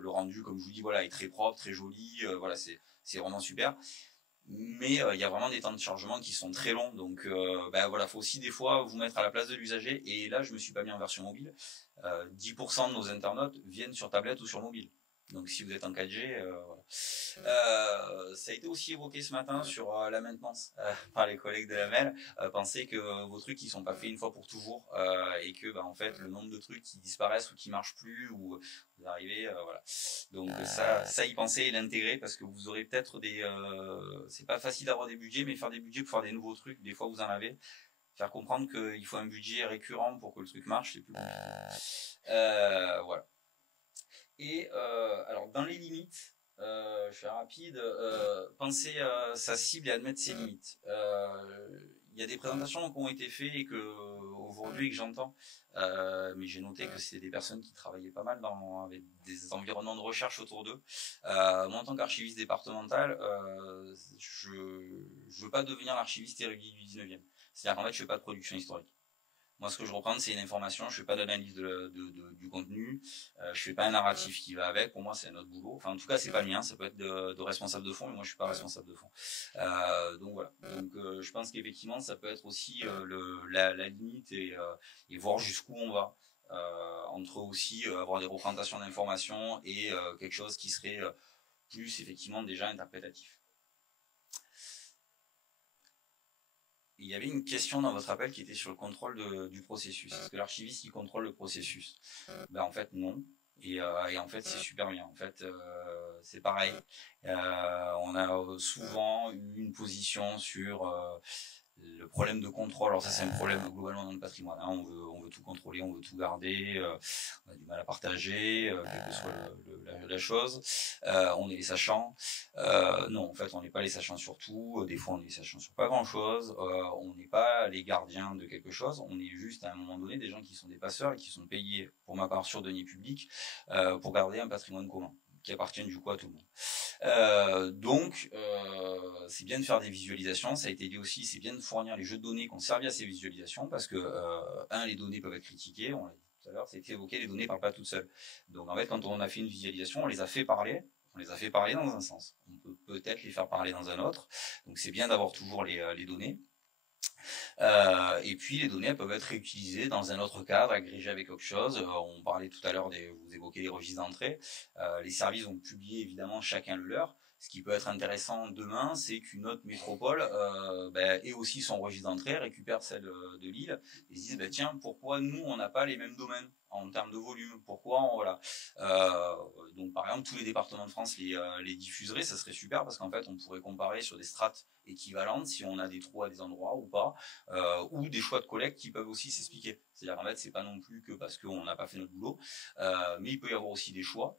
Le rendu, comme je vous dis, voilà, est très propre, très joli. Voilà, c'est vraiment super. Mais il y a vraiment des temps de chargement qui sont très longs, donc voilà, faut aussi des fois vous mettre à la place de l'usager. Et là, je me suis pas mis en version mobile. 10% de nos internautes viennent sur tablette ou sur mobile. Donc si vous êtes en 4G, voilà. Ça a été aussi évoqué ce matin sur la maintenance par les collègues de la MEL. Pensez que vos trucs ils sont pas faits une fois pour toujours et que en fait le nombre de trucs qui disparaissent ou qui marchent plus ou vous arrivez voilà. Donc ça y penser et l'intégrer parce que vous aurez peut-être des c'est pas facile d'avoir des budgets, mais faire des budgets pour faire des nouveaux trucs, des fois vous en avez. Faire comprendre qu'il faut un budget récurrent pour que le truc marche, c'est plus compliqué. Voilà. Et alors dans les limites, je suis rapide, penser sa cible et admettre ses limites. Il y a des présentations qui ont été faites et que aujourd'hui que j'entends, mais j'ai noté que c'était des personnes qui travaillaient pas mal avec des environnements de recherche autour d'eux. Moi en tant qu'archiviste départemental, je veux pas devenir l'archiviste érudit du 19e. C'est-à-dire qu'en fait je fais pas de production historique. Moi, ce que je reprends, c'est une information. Je fais pas d'analyse du contenu. Je fais pas un narratif qui va avec. Pour moi, c'est notre boulot. Enfin, en tout cas, c'est pas le mien. Ça peut être de responsable de fond, mais moi, je suis pas responsable de fond. Donc voilà. Donc, je pense qu'effectivement, ça peut être aussi la limite et voir jusqu'où on va. Entre aussi avoir des représentations d'informations et quelque chose qui serait plus effectivement déjà interprétatif. Il y avait une question dans votre appel qui était sur le contrôle du processus. Est-ce que l'archiviste il contrôle le processus? En fait non. Et en fait c'est super bien. En fait c'est pareil. On a souvent eu une position sur le problème de contrôle. Alors ça c'est un problème globalement dans le patrimoine. Hein. On veut tout contrôler, on veut tout garder. On a du mal à partager, quelle que soit la chose. On est les sachants. Non, en fait, on n'est pas les sachants sur tout. Des fois, on est les sachants sur pas grand-chose. On n'est pas les gardiens de quelque chose. On est juste, à un moment donné, des gens qui sont des passeurs et qui sont payés, pour ma part, sur deniers publics, pour garder un patrimoine commun qui appartiennent du coup à tout le monde. Donc, c'est bien de faire des visualisations. Ça a été dit aussi, c'est bien de fournir les jeux de données qui ont servi à ces visualisations parce que, les données peuvent être critiquées. On l'a dit tout à l'heure, c'était évoqué, les données ne parlent pas toutes seules. Donc, en fait, quand on a fait une visualisation, on les a fait parler. On les a fait parler dans un sens. On peut peut-être les faire parler dans un autre. Donc, c'est bien d'avoir toujours les données. Et puis les données elles peuvent être réutilisées dans un autre cadre, agrégées avec autre chose. On parlait tout à l'heure, vous évoquez les registres d'entrée. Les services vont publier évidemment chacun le leur. Ce qui peut être intéressant demain, c'est qu'une autre métropole ait aussi son registre d'entrée, récupère celle de Lille, et se dise tiens, pourquoi nous on n'a pas les mêmes domaines en termes de volume? Pourquoi voilà. Donc par exemple tous les départements de France les diffuseraient, ça serait super parce qu'en fait on pourrait comparer sur des strates équivalentes si on a des trous à des endroits ou pas, ou des choix de collecte qui peuvent aussi s'expliquer. C'est-à-dire en fait c'est pas non plus que parce qu'on n'a pas fait notre boulot, mais il peut y avoir aussi des choix.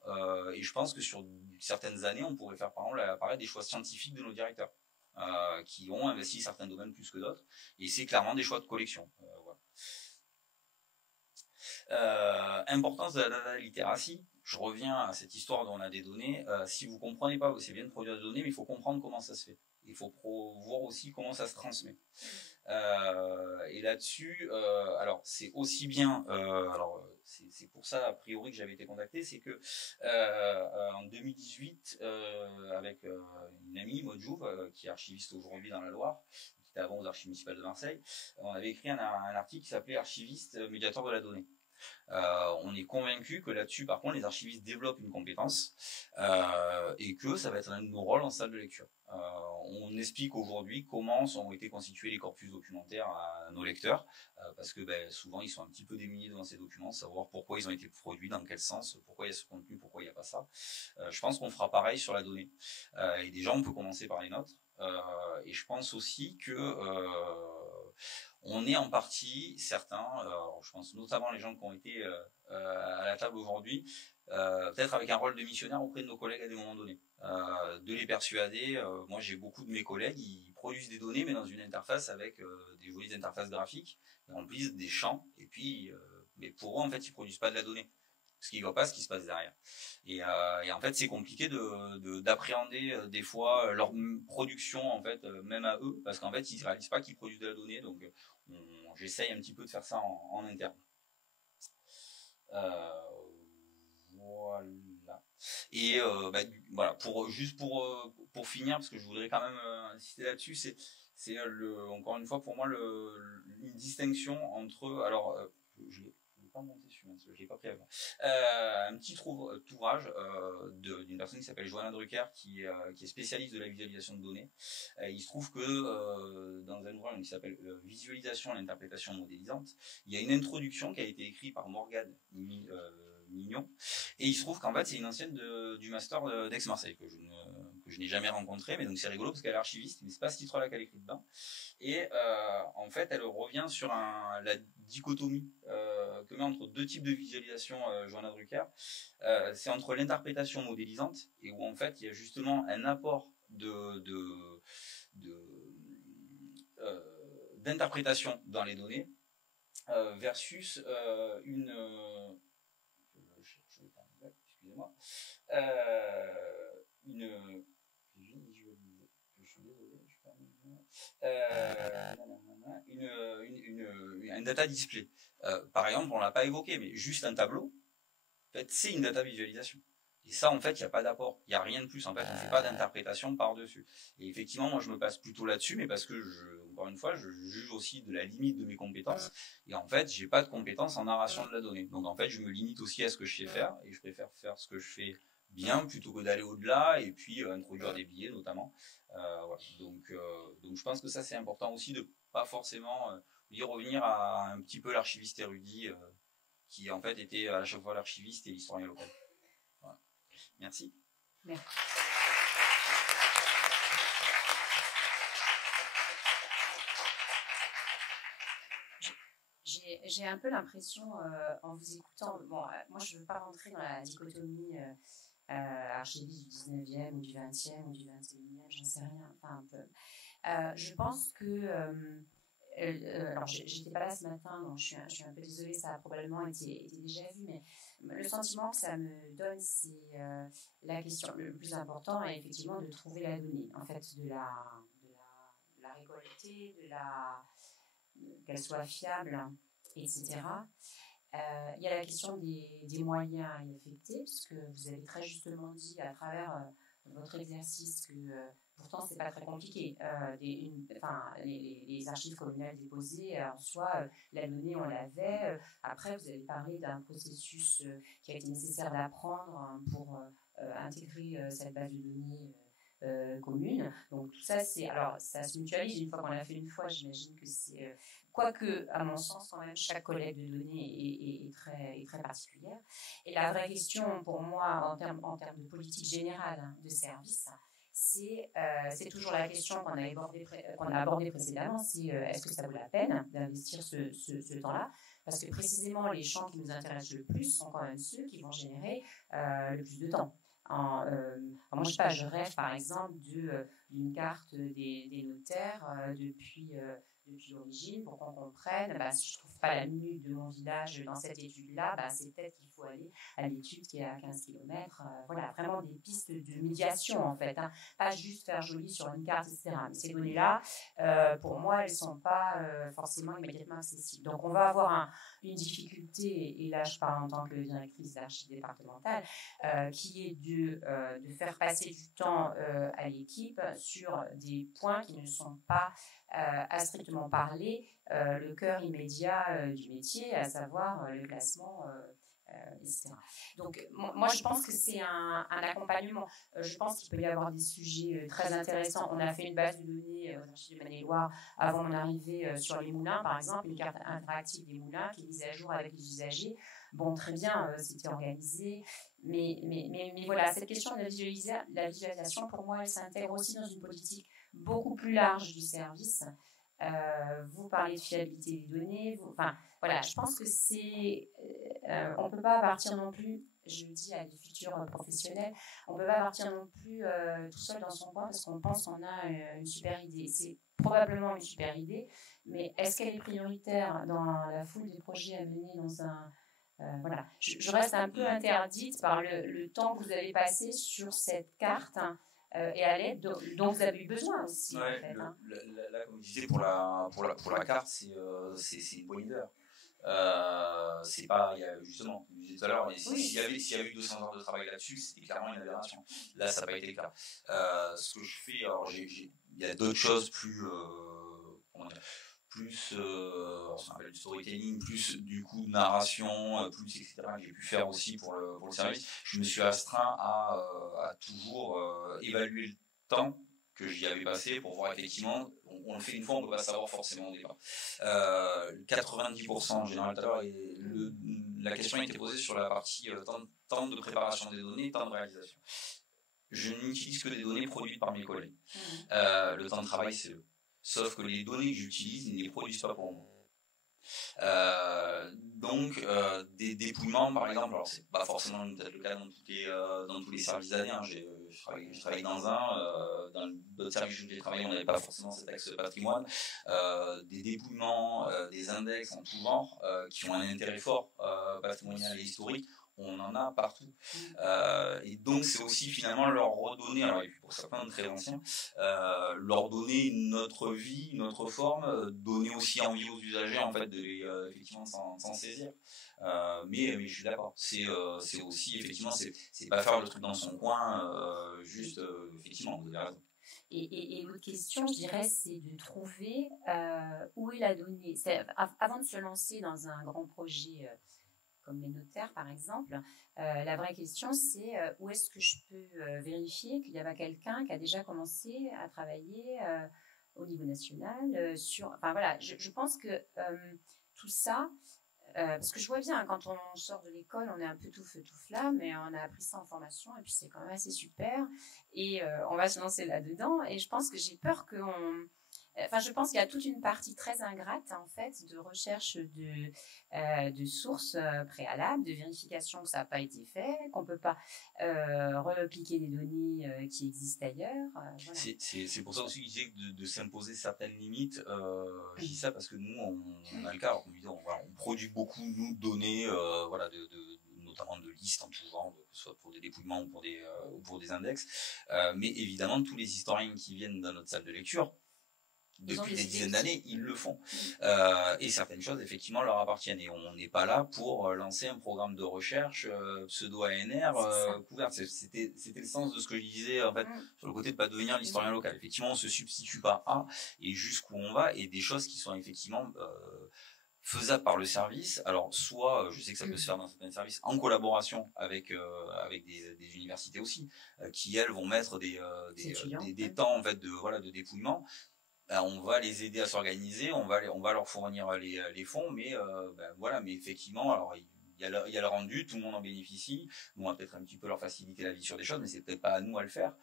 Et je pense que sur certaines années on pourrait faire par exemple apparaître des choix scientifiques de nos directeurs. Qui ont investi certains domaines plus que d'autres, et c'est clairement des choix de collection. Importance de la data literacy. Je reviens à cette histoire dont on a des données. Si vous comprenez pas, c'est bien de produire des données, mais il faut comprendre comment ça se fait. Il faut voir aussi comment ça se transmet. Et là-dessus, alors c'est aussi bien. C'est pour ça a priori que j'avais été contacté, c'est que en 2018, avec une amie, Maud Jouve, qui est archiviste aujourd'hui dans la Loire, qui était avant aux archives municipales de Marseille, on avait écrit un article qui s'appelait Archiviste médiateur de la donnée. On est convaincu que là-dessus, par contre, les archivistes développent une compétence et que ça va être un de nos rôles en salle de lecture. On explique aujourd'hui comment ont été constitués les corpus documentaires à nos lecteurs, parce que souvent ils sont un petit peu démunis devant ces documents, savoir pourquoi ils ont été produits, dans quel sens, pourquoi il y a ce contenu, pourquoi il n'y a pas ça. Je pense qu'on fera pareil sur la donnée. Et déjà, on peut commencer par les nôtres. Et je pense aussi que on est en partie certains, je pense notamment les gens qui ont été à la table aujourd'hui, peut-être avec un rôle de missionnaire auprès de nos collègues à des moments donnés, de les persuader. Moi j'ai beaucoup de mes collègues, ils produisent des données mais dans une interface avec des jolies interfaces graphiques, ils remplissent des champs et puis mais pour eux en fait ils produisent pas de la donnée. parce qu'ils voient pas ce qui se passe derrière. Et en fait, c'est compliqué d'appréhender des fois leur production, en fait, même à eux, parce qu'en fait, ils réalisent pas qu'ils produisent de la donnée. Donc, j'essaye un petit peu de faire ça en interne. Voilà. Et voilà, pour finir, parce que je voudrais quand même insister là-dessus, c'est encore une fois pour moi une distinction entre, alors je l'ai pas monté celui-là, parce que je l'ai pas pris avant. Un petit ouvrage d'une personne qui s'appelle Johanna Drucker, qui est spécialiste de la visualisation de données. Il se trouve que dans un ouvrage qui s'appelle Visualisation et l'interprétation modélisante, il y a une introduction qui a été écrite par Morgane Mignon, et il se trouve qu'en fait c'est une ancienne du master d'Aix-Marseille que je n'ai jamais rencontrée, mais donc c'est rigolo parce qu'elle est archiviste, mais c'est pas ce titre-là qu'elle écrit dedans. Et en fait, elle revient sur la dichotomie que met entre deux types de visualisation Johanna Drucker. C'est entre l'interprétation modélisante, et où en fait il y a justement un apport d'interprétation dans les données versus excusez-moi, un data display. Par exemple, on l'a pas évoqué, mais juste un tableau, en fait, c'est une data visualisation. Et ça, en fait, il n'y a pas d'apport. Il n'y a rien de plus, en fait. On ne fait pas d'interprétation par-dessus. Et effectivement, moi, je me passe plutôt là-dessus, mais parce que, encore une fois, je juge aussi de la limite de mes compétences. Et en fait, j'ai pas de compétences en narration de la donnée. Donc, en fait, je me limite aussi à ce que je sais faire. Et je préfère faire ce que je fais bien plutôt que d'aller au-delà et puis introduire des billets, notamment. Voilà. Donc, je pense que ça, c'est important aussi de pas forcément y revenir à un petit peu l'archiviste érudit qui, en fait, était à chaque fois l'archiviste et l'historien local. Voilà. Merci. Merci. J'ai un peu l'impression, en vous écoutant, moi je ne veux pas rentrer dans la dichotomie archiviste du 19e ou du 20e ou du 21e, j'en sais rien, enfin un peu. Je pense que, alors j'étais pas là ce matin, donc je suis un peu désolée, ça a probablement été déjà vu, mais le sentiment que ça me donne, c'est la question, le plus important est effectivement de trouver la donnée, en fait, de la récolter, qu'elle soit fiable, etc. Il y a la question des moyens à y affecter, puisque vous avez très justement dit à travers votre exercice que pourtant c'est pas très compliqué. Les archives communales déposées, en soi, la donnée on l'avait. Après, vous avez parlé d'un processus qui a été nécessaire d'apprendre pour intégrer cette base de données commune. Donc tout ça, ça se mutualise une fois qu'on l'a fait une fois. J'imagine que c'est quoique, à mon sens, quand même, chaque collecte de données est très particulière. Et la vraie question, pour moi, en termes de politique générale de service, c'est toujours la question qu'on a abordée précédemment, c'est est-ce que ça vaut la peine d'investir ce temps-là? Parce que précisément, les champs qui nous intéressent le plus sont quand même ceux qui vont générer le plus de temps. Moi, je rêve par exemple d'une carte des notaires depuis l'origine pour qu'on comprenne, si je ne trouve pas la minute de mon village dans cette étude-là, c'est peut-être qu'il faut aller à l'étude qui est à 15 km. Voilà, vraiment des pistes de médiation en fait, hein. Pas juste faire joli sur une carte, etc. Mais ces données-là, pour moi, elles ne sont pas forcément immédiatement accessibles. Donc on va avoir une difficulté, et là je parle en tant que directrice d'archives départementale, qui est de faire passer du temps à l'équipe sur des points qui ne sont pas à strictement parler le cœur immédiat du métier, à savoir le classement, etc. Donc moi je pense que c'est un accompagnement. Je pense qu'il peut y avoir des sujets très intéressants. On a fait une base de données aux archives de Maine-et-Loire avant mon arrivée sur les moulins, par exemple, une carte interactive des moulins qui est mise à jour avec les usagers. Bon, très bien, c'était organisé. Mais voilà, cette question de la visualisation, pour moi, elle s'intègre aussi dans une politique beaucoup plus large du service. Vous parlez de fiabilité des données. Voilà, je pense que on ne peut pas partir non plus, je le dis à des futurs professionnels, on ne peut pas partir non plus tout seul dans son coin parce qu'on pense qu'on a une super idée. C'est probablement une super idée, mais est-ce qu'elle est prioritaire dans la foule des projets à mener voilà. Je reste un peu interdite par le temps que vous avez passé sur cette carte et à l'aide dont vous avez eu besoin aussi. Ouais, en fait, là, comme je disais, pour la carte, c'est une poignée d'heures. C'est pas, justement, comme je disais tout à l'heure, s'il y avait eu 200 heures de travail là-dessus, c'était clairement une aberration. Là, ça n'a pas été le cas. Ce que je fais, alors, il y a d'autres choses plus, comment dire, plus, on appelle du storytelling, plus du coup narration, plus etc. que j'ai pu faire aussi pour le service. Je me suis astreint à toujours évaluer le temps que j'y avais passé pour voir effectivement, on le fait une fois, on ne peut pas savoir forcément au départ. 90% en général, tout à l'heure, la question a été posée sur la partie temps de préparation des données, temps de réalisation. Je n'utilise que des données produites par mes collègues. Le temps de travail, c'est eux. Sauf que les données que j'utilise, ils ne les produisent pas pour moi. Donc, des dépouillements, par exemple, alors c'est pas forcément peut-être le cas dans tous les services d'année. Hein. Je travaille dans d'autres services où j'ai travaillé, on n'avait pas forcément cet axe patrimoine. Des dépouillements, des index en tout genre, qui ont un intérêt fort patrimonial et historique. On en a partout. Et donc, c'est aussi finalement leur redonner, alors et puis pour certains très anciens, leur donner notre vie, notre forme, donner aussi envie aux usagers en fait de effectivement s'en saisir. Mais je suis d'accord. C'est aussi effectivement, c'est pas faire le truc dans son coin, juste effectivement, vous avez raison. Et l'autre question, je dirais, c'est de trouver où est la donnée. Avant de se lancer dans un grand projet comme les notaires par exemple, la vraie question c'est où est-ce que je peux vérifier qu'il y a quelqu'un qui a déjà commencé à travailler au niveau national sur... Enfin voilà, je pense que tout ça, parce que je vois bien, quand on sort de l'école, on est un peu tout feu, tout flamme, mais on a appris ça en formation, et puis c'est quand même assez super, et on va se lancer là-dedans, et je pense que j'ai peur qu'on... Enfin, je pense qu'il y a toute une partie très ingrate, en fait, de recherche de sources préalables, de vérification que ça n'a pas été fait, qu'on ne peut pas repliquer des données qui existent ailleurs. Voilà. C'est pour ça aussi que je disais de s'imposer certaines limites. Je dis ça parce que nous, on a le cas, alors, on produit beaucoup, nous, de données, voilà, notamment de listes en tout genre, que ce soit pour des dépouillements ou pour des index. Mais évidemment, tous les historiens qui viennent dans notre salle de lecture, depuis des dizaines d'années, ils le font. Et certaines choses, effectivement, leur appartiennent. Et on n'est pas là pour lancer un programme de recherche pseudo-ANR couvert. C'était le sens de ce que je disais, en fait, sur le côté de ne pas devenir l'historien local. Effectivement, on ne se substitue pas à et jusqu'où on va, et des choses qui sont effectivement faisables par le service. Alors, soit, je sais que ça peut se faire dans certains services, en collaboration avec des universités aussi, qui, elles, vont mettre des temps, en fait, de dépouillement. On va les aider à s'organiser, on va leur fournir les fonds, mais voilà, mais effectivement, alors il y a le rendu, tout le monde en bénéficie, nous on va peut-être un petit peu leur faciliter la vie sur des choses, mais c'est peut-être pas à nous à le faire,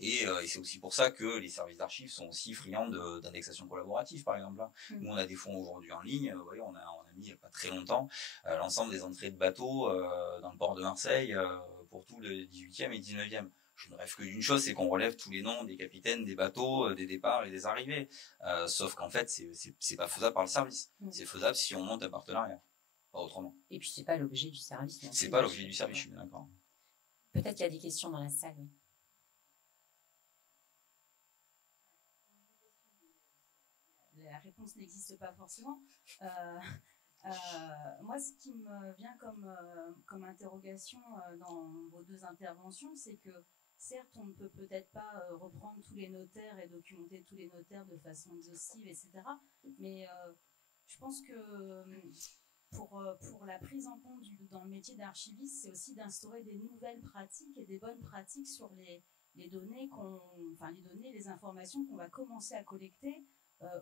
et c'est aussi pour ça que les services d'archives sont aussi friands d'indexation collaborative, par exemple. Là. Nous on a des fonds aujourd'hui en ligne, vous voyez, on a mis il n'y a pas très longtemps l'ensemble des entrées de bateaux dans le port de Marseille pour tout le 18e et 19e. Je ne rêve que d'une chose, c'est qu'on relève tous les noms des capitaines, des bateaux, des départs et des arrivées. Sauf qu'en fait, c'est pas faisable par le service. C'est faisable si on monte un partenariat, pas autrement. Et puis c'est pas l'objet du service. C'est pas l'objet du service, je suis bien d'accord. Peut-être qu'il y a des questions dans la salle. Oui. La réponse n'existe pas forcément. Moi, ce qui me vient comme interrogation dans vos deux interventions, c'est que certes, on ne peut peut-être pas reprendre tous les notaires et documenter tous les notaires de façon exhaustive, etc. Mais je pense que pour la prise en compte dans le métier d'archiviste, c'est aussi d'instaurer des nouvelles pratiques et des bonnes pratiques sur les données, les informations qu'on va commencer à collecter,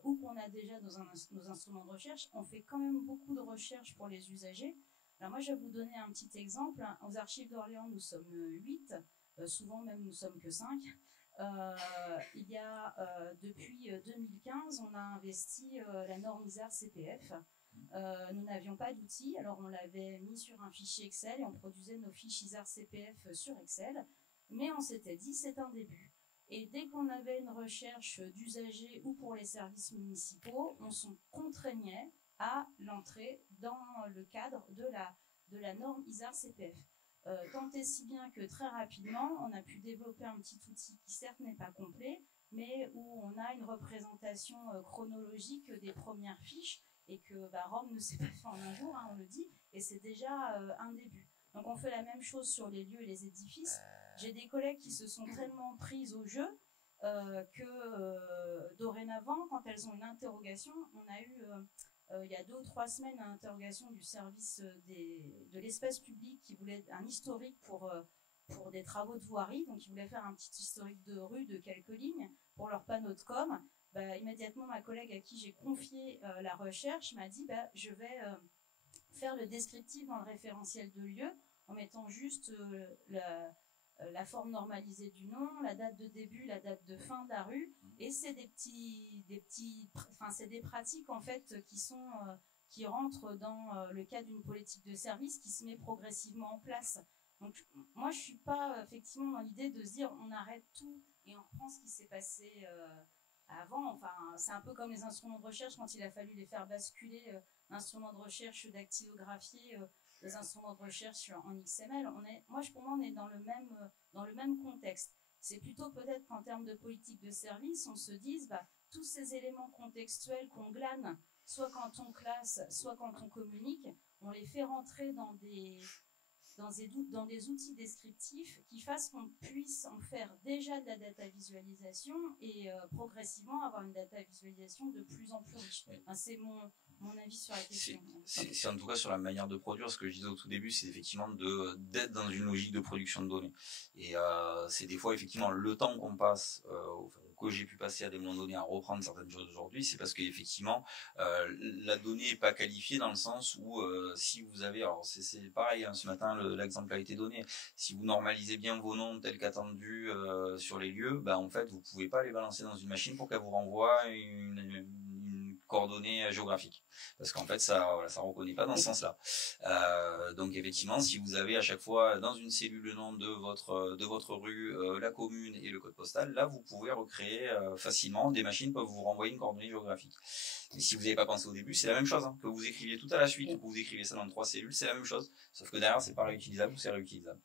ou qu'on a déjà dans nos instruments de recherche. On fait quand même beaucoup de recherches pour les usagers. Alors moi, je vais vous donner un petit exemple. Aux archives d'Orléans, nous sommes 8. Souvent même, nous sommes que 5. Il y a, depuis 2015, on a investi la norme ISAR CPF. Nous n'avions pas d'outils, alors on l'avait mis sur un fichier Excel et on produisait nos fiches ISAR CPF sur Excel. Mais on s'était dit, c'est un début. Et dès qu'on avait une recherche d'usagers ou pour les services municipaux, on se contraignait à l'entrée dans le cadre de la norme ISAR CPF. Tant et si bien que très rapidement, on a pu développer un petit outil qui certes n'est pas complet, mais où on a une représentation chronologique des premières fiches, et que Rome ne s'est pas fait en un jour, hein, on le dit, et c'est déjà un début. Donc on fait la même chose sur les lieux et les édifices. J'ai des collègues qui se sont tellement prises au jeu que dorénavant, quand elles ont une interrogation, on a eu il y a 2 ou 3 semaines une interrogation du service de l'espace public qui voulait un historique pour des travaux de voirie, donc ils voulaient faire un petit historique de rue de quelques lignes pour leur panneau de com. Immédiatement, ma collègue à qui j'ai confié la recherche m'a dit je vais faire le descriptif dans le référentiel de lieu en mettant juste la forme normalisée du nom, la date de début, la date de fin de la rue, et c'est c'est des pratiques en fait qui rentrent dans le cadre d'une politique de service qui se met progressivement en place. Donc moi je suis pas effectivement dans l'idée de se dire on arrête tout et on reprend ce qui s'est passé avant. Enfin, c'est un peu comme les instruments de recherche quand il a fallu les faire basculer l'instrument de recherche dactylographié les instruments de recherche en XML. Pour moi, on est dans le même contexte. C'est plutôt peut-être qu'en termes de politique de service, on se dise, tous ces éléments contextuels qu'on glane, soit quand on classe, soit quand on communique, on les fait rentrer dans des outils descriptifs qui fassent qu'on puisse en faire déjà de la data visualisation et progressivement avoir une data visualisation de plus en plus riche. Enfin, c'est mon avis sur la question. C'est en tout cas sur la manière de produire. Ce que je disais au tout début, c'est effectivement d'être dans une logique de production de données. Et c'est des fois effectivement le temps qu'on passe, que j'ai pu passer à des moments donnés à reprendre certaines choses aujourd'hui, c'est parce qu'effectivement la donnée n'est pas qualifiée dans le sens où si vous avez, alors c'est pareil, hein, ce matin l'exemple a été donné, si vous normalisez bien vos noms tels qu'attendus sur les lieux, en fait vous pouvez pas les balancer dans une machine pour qu'elle vous renvoie une coordonnées géographiques, parce qu'en fait ça reconnaît pas dans ce sens-là. Donc effectivement, si vous avez à chaque fois dans une cellule le nom de votre rue, la commune et le code postal, là vous pouvez recréer facilement, des machines peuvent vous renvoyer une coordonnée géographique. Et si vous n'avez pas pensé au début, c'est la même chose, hein, que vous écriviez tout à la suite ou que vous écrivez ça dans 3 cellules, c'est la même chose, sauf que derrière c'est pas réutilisable ou c'est réutilisable.